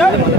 Yeah.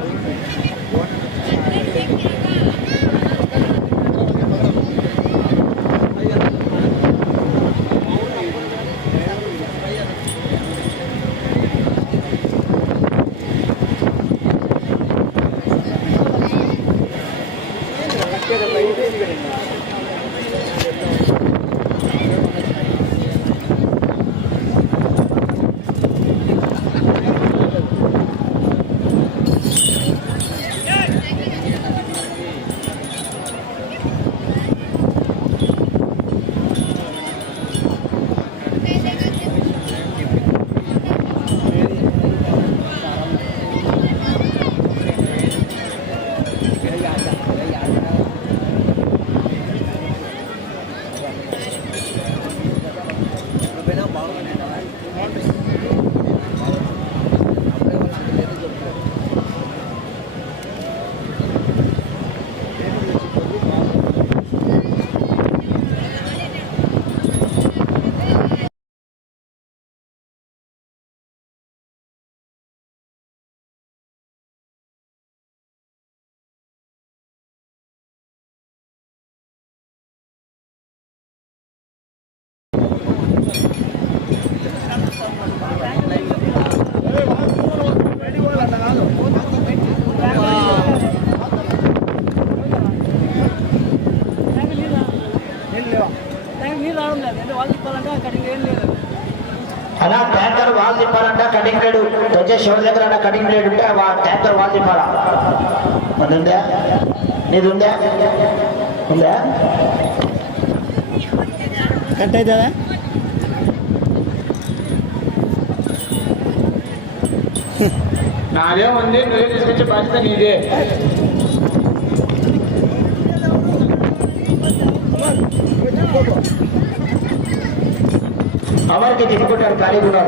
అలా tanker valve తిప్పాలంట cutting blade వచ్చే షోర్ దగ్గర కటింగ్ ప్లేడ్ ఉంటే ట్యాంకర్ వాల్ తిప్పాలా? అది ఉందా? నీది ఉందా? ఉందా కట్ అవుతుందా? నాదే ఉంది నువ్వే తీసుకొచ్చే బాధ్యత నీదే. আমার কাছে রিপোর্টার গালি বোনার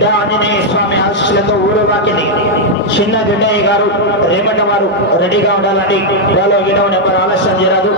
గిడ్డ ఆంజనేయ స్వామి ఆశీస్సులతో ఊరవాకిని చిన్న గిడ్డయ్య గారు రేమట వారు రెడీగా ఉండాలని వాళ్ళు గిడ్డ నెంబర్ ఆలస్యం చేయరాదు.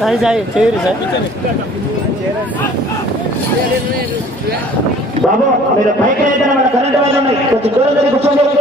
సాయి చేయరు సార్. బాబు మీరు పైకి అయితే మన కరెంట్ వాళ్ళు కొంచెం దూరం కూర్చోండి.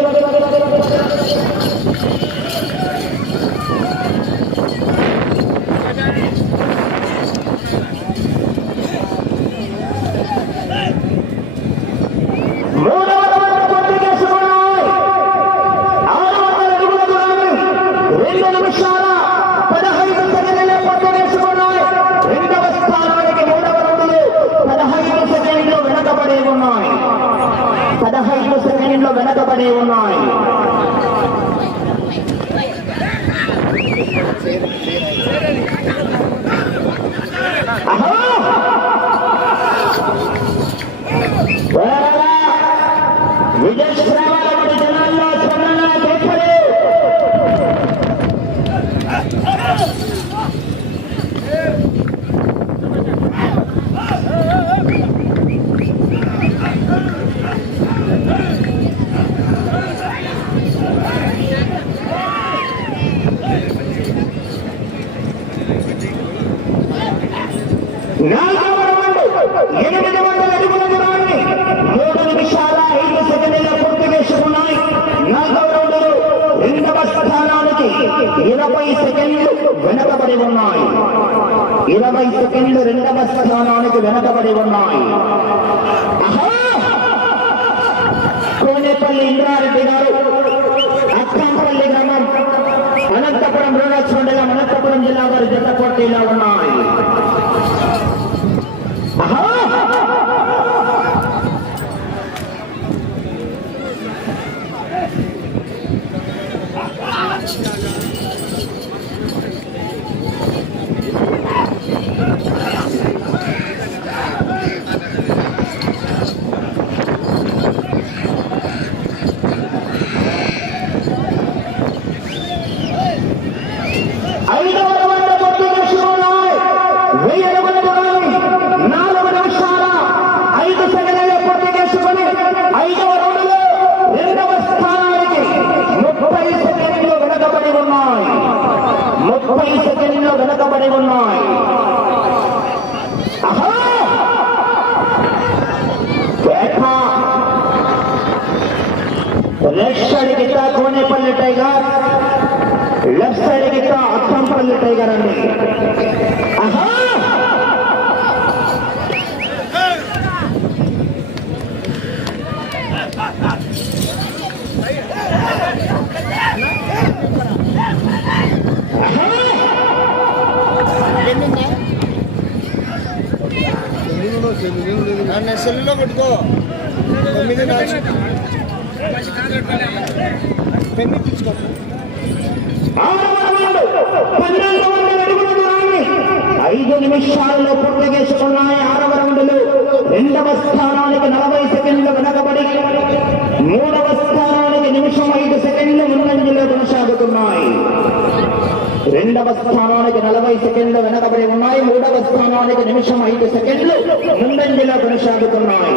ఐదు సెకండ్లు ముందంజలో కొనసాగుతున్నాయి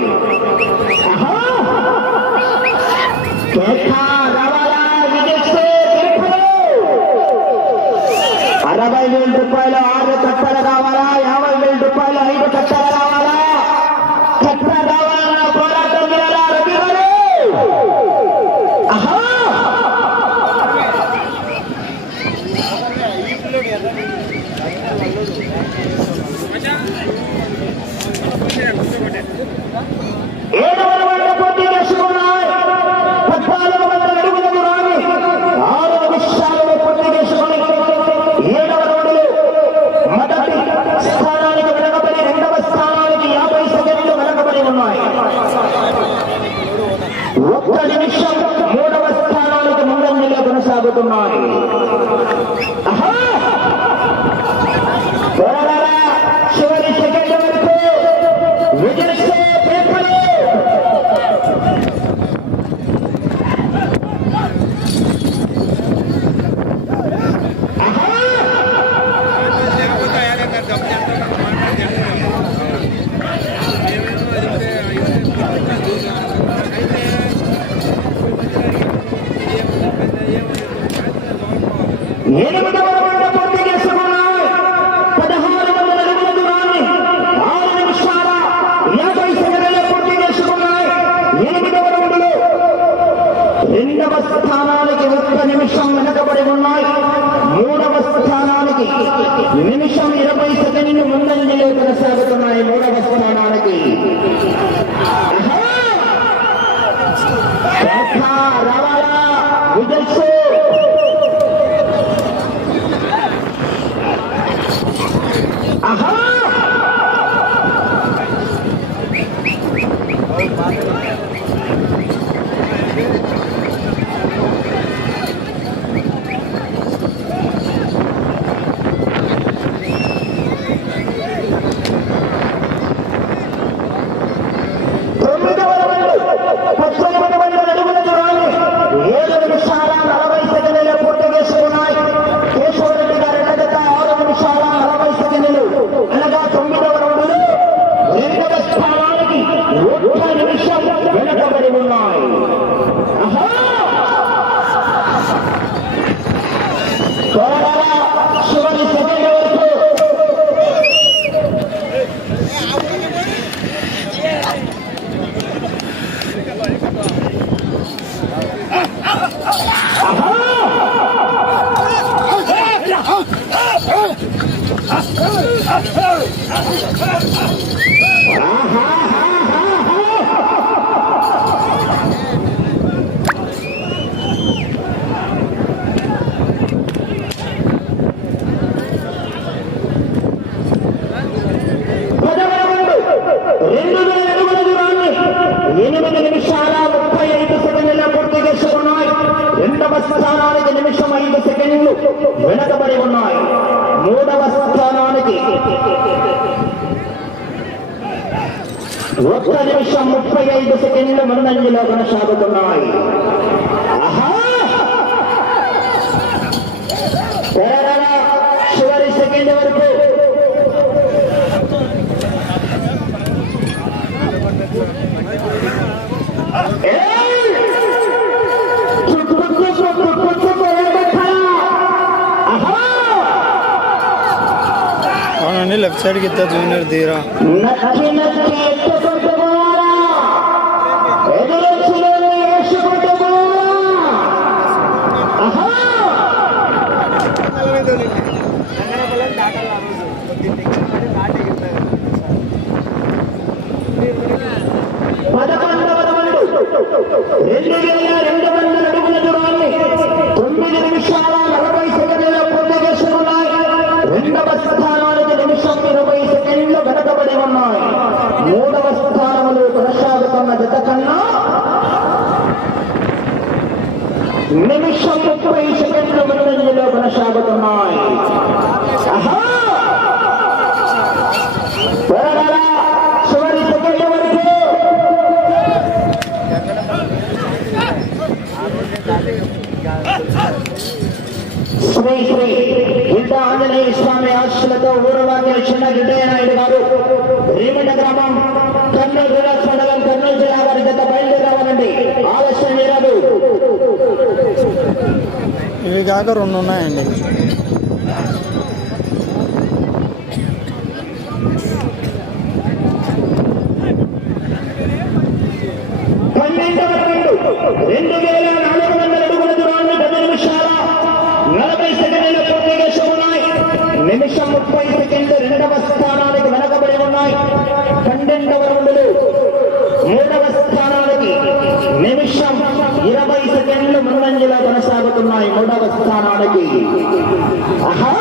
అరవై వేల రూపాయల Almighty. నిమిషం వెనుకబడి ఉన్నాయి. మూడవ స్థానానికి నిమిషం ఇరవై స్థానానికి నిమిషం ఐదు సెకండ్లు వెనకబడి ఉన్నాయి. మూడవ స్థానానికి ఒక్క నిమిషం ముప్పై ఐదు సెకండ్లు మనునంజలో కొనసాగుతున్నాయి. చివరి సెకండ్ వరకు. ఏ! लेफ़्ट साइड कितना जूनियर दे रहा। ఉల్టా ఆంజనేయ స్వామి ఆశలతో ఊరవాగే చిన్న గిడ్డయ్య నాయుడు గారు. రేమట గ్రామం కర్నూలు జిల్లా మండలం కర్నూలు జిల్లా వారి గత బయలుదేరావాలండి. ఆలస్యం ఇవి కాక రెండు ఉన్నాయండి. ఉన్నాయి మూడవ స్థానానికి. ఆహా!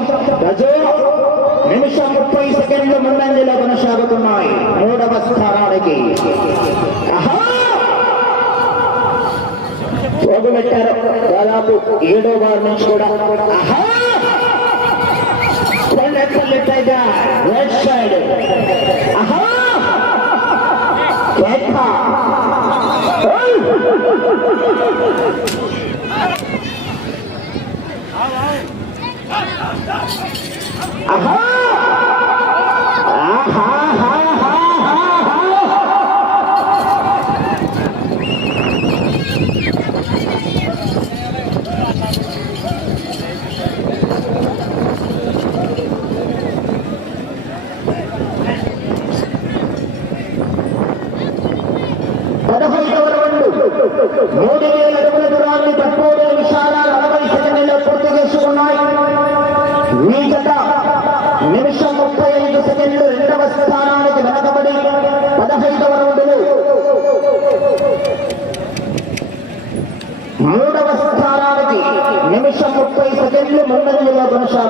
నిమిషం రజో నిమిషం ముప్పై సెకండ్లు ముందంజలో కొనసాగుతున్నాయి. మూడవ స్థానానికి. ఆహా! పెట్టారు. దాదాపు ఏడో వారి నుంచి కూడా. ఆహా! Aha,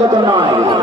ముందంజలో కొనసాగుతున్నాయి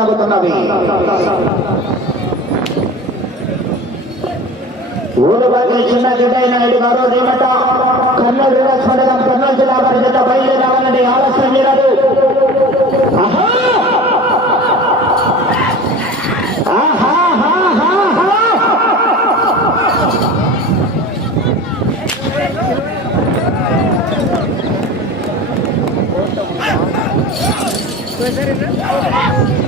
కొనసాగుతున్నవి ఊరుబాటి చిన్న గిడ్డయ్య నాయుడు గారు రేమట కర్నూలు రివర్స్ మండలం కర్నూలు జిల్లా పరిషత్ బయలుదేరాలన్నది ఆలస్యం చేయరాదు ఆహా ఆహాహాహాహా! ఆహా!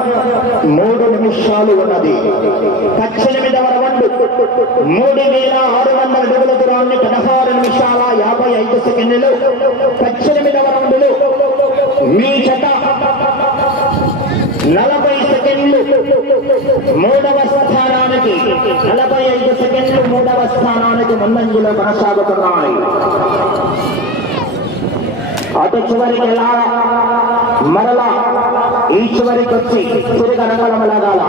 మూడు నిమిషాలు ఉన్నది. పద్దెనిమిదవ రౌండ్ మూడు వేల ఆరు వందల అడుగుల దూరాన్ని పదహారు నిమిషాల యాభై ఐదు సెకండ్లు. పద్దెనిమిదవ రౌండ్లు మీ చట నలభై సెకండ్లు. మూడవ స్థానానికి నలభై ఐదు సెకండ్లు మూడవ స్థానానికి ముందంజలో కొనసాగుతున్నాయి. అటు చివరికి మరలా ఈ చివరికి వచ్చి తిరిగి అనగలమలగాల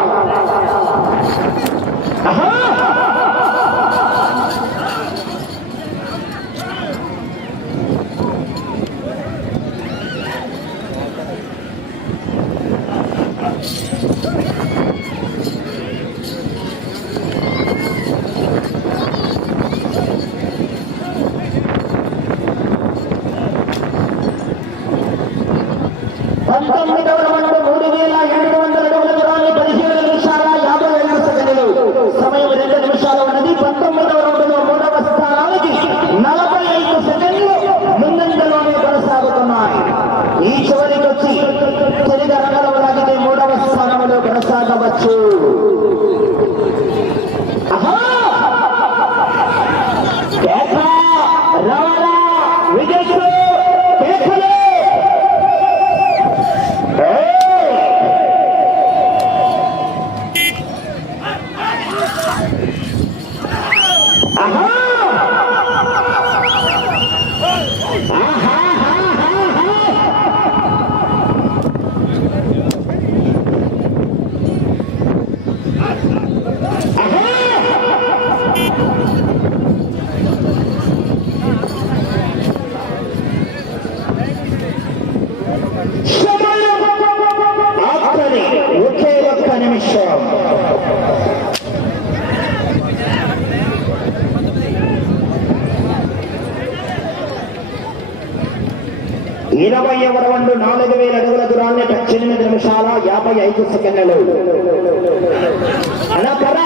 Aha! యాభై ఐదు సెకండ్లు అలా కర్రా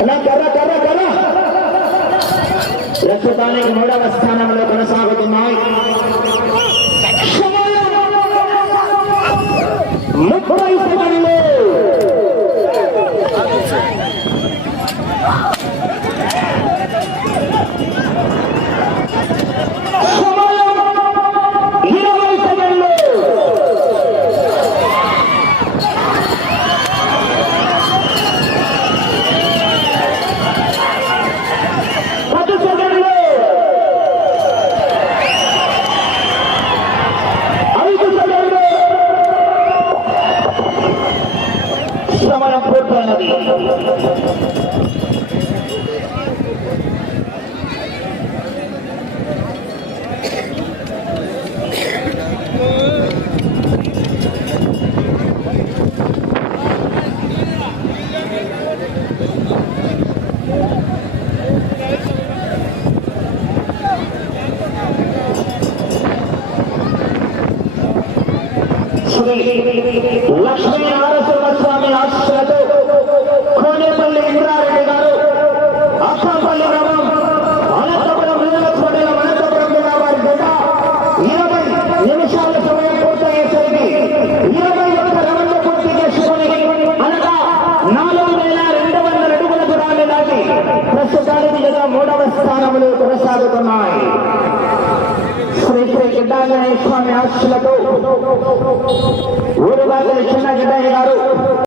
అలా కర్ర కర్ర కర్ర ప్రస్తుతానికి మూడవ స్థానంలో కొనసాగుతున్నా